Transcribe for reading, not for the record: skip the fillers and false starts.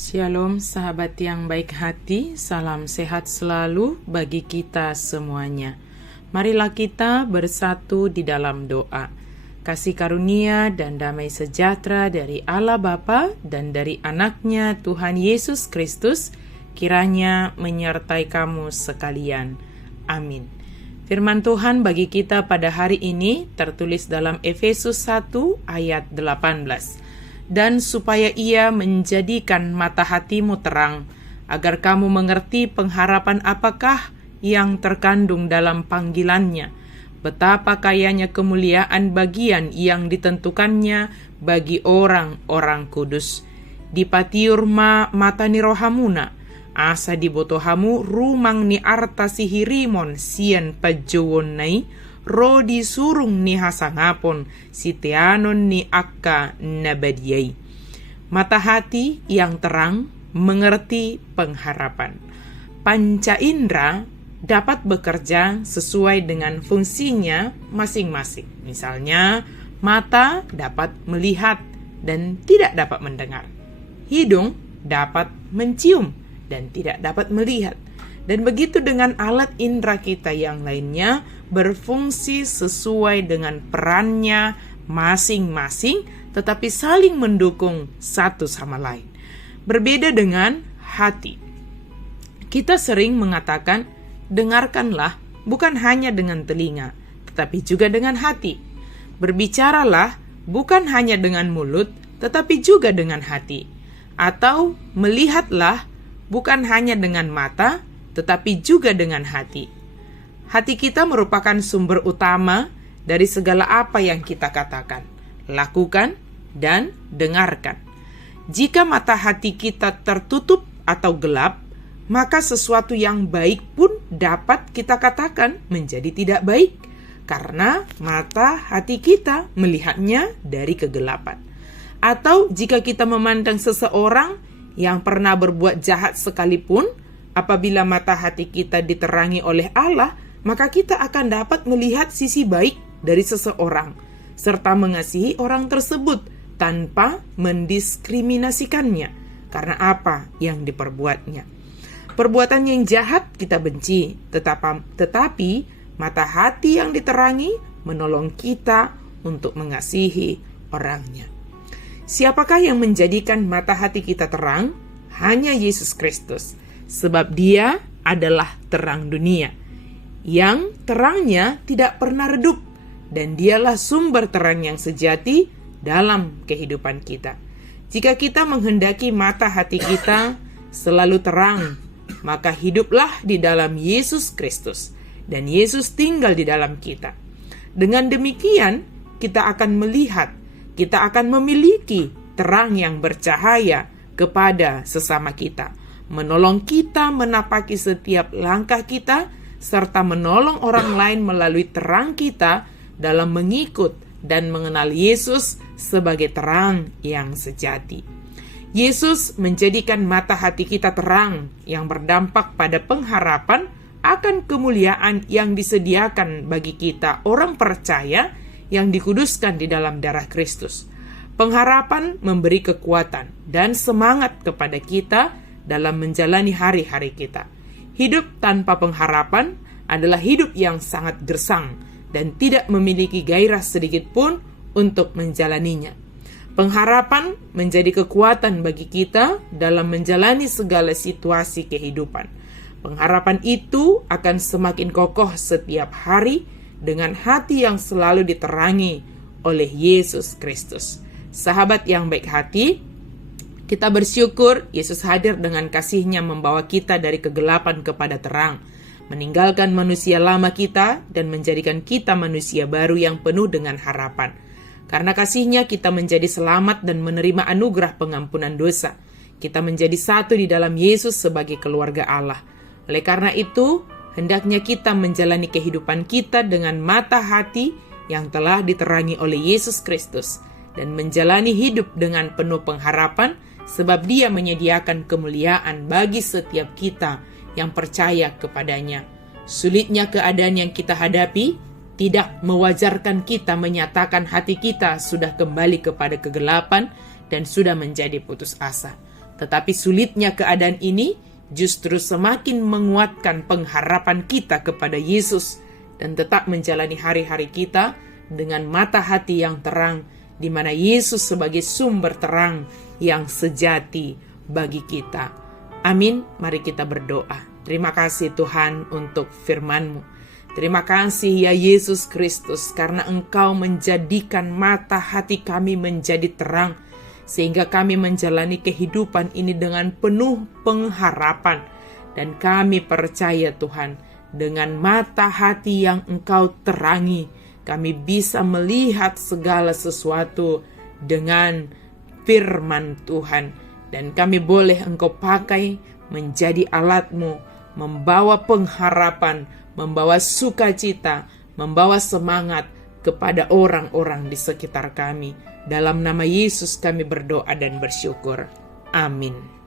Shalom sahabat yang baik hati, salam sehat selalu bagi kita semuanya. Marilah kita bersatu di dalam doa. Kasih karunia dan damai sejahtera dari Allah Bapa dan dari anaknya Tuhan Yesus Kristus kiranya menyertai kamu sekalian. Amin. Firman Tuhan bagi kita pada hari ini tertulis dalam Efesus 1 ayat 18. Dan supaya ia menjadikan mata hatimu terang, agar kamu mengerti pengharapan apakah yang terkandung dalam panggilannya, betapa kayanya kemuliaan bagian yang ditentukannya bagi orang-orang kudus. Dipatiur mata ni rohamuna, asa dibotohamu rumang ni arta sihirimon sian pajowon nai, ro disurung ni hasangapon, sitianon ni akka nabadiyai. Mata hati yang terang mengerti pengharapan. Panca indera dapat bekerja sesuai dengan fungsinya masing-masing. Misalnya, mata dapat melihat dan tidak dapat mendengar. Hidung dapat mencium dan tidak dapat melihat. Dan begitu dengan alat indera kita yang lainnya berfungsi sesuai dengan perannya masing-masing, tetapi saling mendukung satu sama lain. Berbeda dengan hati. Kita sering mengatakan, dengarkanlah bukan hanya dengan telinga, tetapi juga dengan hati. Berbicaralah bukan hanya dengan mulut, tetapi juga dengan hati. Atau melihatlah bukan hanya dengan mata, tetapi juga dengan hati. Hati kita merupakan sumber utama dari segala apa yang kita katakan, lakukan, dan dengarkan. Jika mata hati kita tertutup atau gelap, maka sesuatu yang baik pun dapat kita katakan menjadi tidak baik, karena mata hati kita melihatnya dari kegelapan. Atau jika kita memandang seseorang yang pernah berbuat jahat sekalipun, apabila mata hati kita diterangi oleh Allah, maka kita akan dapat melihat sisi baik dari seseorang, serta mengasihi orang tersebut tanpa mendiskriminasikannya karena apa yang diperbuatnya. Perbuatan yang jahat kita benci, tetapi mata hati yang diterangi menolong kita untuk mengasihi orangnya. Siapakah yang menjadikan mata hati kita terang? Hanya Yesus Kristus. Sebab dia adalah terang dunia, yang terangnya tidak pernah redup, dan dialah sumber terang yang sejati dalam kehidupan kita. Jika kita menghendaki mata hati kita selalu terang, maka hiduplah di dalam Yesus Kristus, dan Yesus tinggal di dalam kita. Dengan demikian, kita akan melihat, kita akan memiliki terang yang bercahaya kepada sesama kita, menolong kita menapaki setiap langkah kita, serta menolong orang lain melalui terang kita dalam mengikut dan mengenal Yesus sebagai terang yang sejati. Yesus menjadikan mata hati kita terang yang berdampak pada pengharapan akan kemuliaan yang disediakan bagi kita orang percaya yang dikuduskan di dalam darah Kristus. Pengharapan memberi kekuatan dan semangat kepada kita dalam menjalani hari-hari kita. Hidup tanpa pengharapan adalah hidup yang sangat gersang dan tidak memiliki gairah sedikit pun untuk menjalaninya. Pengharapan menjadi kekuatan bagi kita dalam menjalani segala situasi kehidupan. Pengharapan itu akan semakin kokoh setiap hari dengan hati yang selalu diterangi oleh Yesus Kristus. Sahabat yang baik hati, kita bersyukur Yesus hadir dengan kasih-Nya membawa kita dari kegelapan kepada terang, meninggalkan manusia lama kita dan menjadikan kita manusia baru yang penuh dengan harapan. Karena kasih-Nya kita menjadi selamat dan menerima anugerah pengampunan dosa. Kita menjadi satu di dalam Yesus sebagai keluarga Allah. Oleh karena itu, hendaknya kita menjalani kehidupan kita dengan mata hati yang telah diterangi oleh Yesus Kristus dan menjalani hidup dengan penuh pengharapan, sebab Dia menyediakan kemuliaan bagi setiap kita yang percaya kepadanya. Sulitnya keadaan yang kita hadapi tidak mewajarkan kita menyatakan hati kita sudah kembali kepada kegelapan dan sudah menjadi putus asa. Tetapi sulitnya keadaan ini justru semakin menguatkan pengharapan kita kepada Yesus dan tetap menjalani hari-hari kita dengan mata hati yang terang, di mana Yesus sebagai sumber terang yang sejati bagi kita. Amin. Mari kita berdoa. Terima kasih Tuhan untuk firman-Mu. Terima kasih ya Yesus Kristus, karena Engkau menjadikan mata hati kami menjadi terang, sehingga kami menjalani kehidupan ini dengan penuh pengharapan. Dan kami percaya Tuhan, dengan mata hati yang Engkau terangi, kami bisa melihat segala sesuatu dengan firman Tuhan. Dan kami boleh Engkau pakai menjadi alat-Mu, membawa pengharapan, membawa sukacita, membawa semangat kepada orang-orang di sekitar kami. Dalam nama Yesus kami berdoa dan bersyukur. Amin.